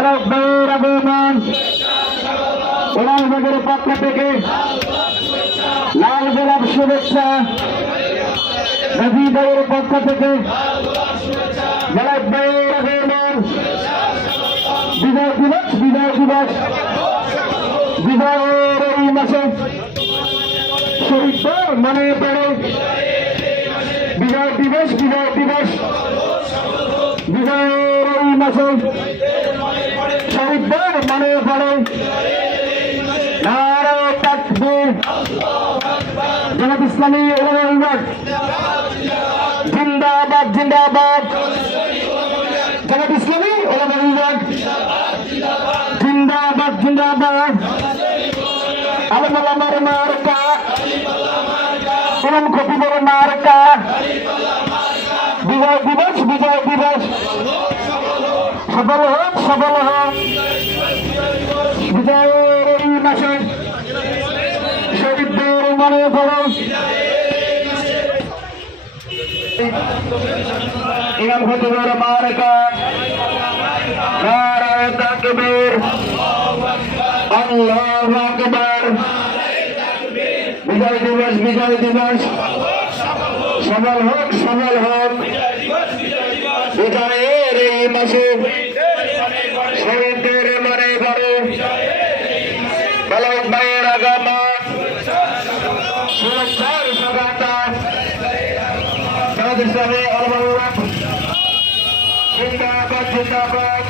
ভাইয়ের আগমন ওলামাদের পক্ষ থেকে লাল গোলাপ শুভেচ্ছা। গাজী ভাইয়ের পক্ষ থেকে ভাইয়ের আগমন বিজয় দিবস বিজয়ের এই মাসে শহীদদের মনে পড়ে বিজয় দিবস বিজয়ের এই মাসে শহীদদের মনে পড়ে নারে তাকবীর। জামাত ইসলামী উলামা বিভাগ জিন্দাবাদ জিন্দাবাদ। জামাত ইসলামী উলামা বিভাগ জিন্দাবাদ জিন্দাবাদ। আলেম ওলামার মার্কা ইমাম খতিবের মার্কা বিজয় দিবস সফল হোক বিজয়ের এই মাসে শহীদদের মনে পড়ে ইমাম খতিবের মার্কা নারে তাকবীর আল্লাহু আকবার। বিজয় দিবস সফল হোক বিজয়ের এই মাসে শহীদদের মনে পড়ে ভাইয়ের আগমন সুরক্ষার সগাতা। জামাত ইসলামী উলামা বিভাগ জিন্দাবাদ।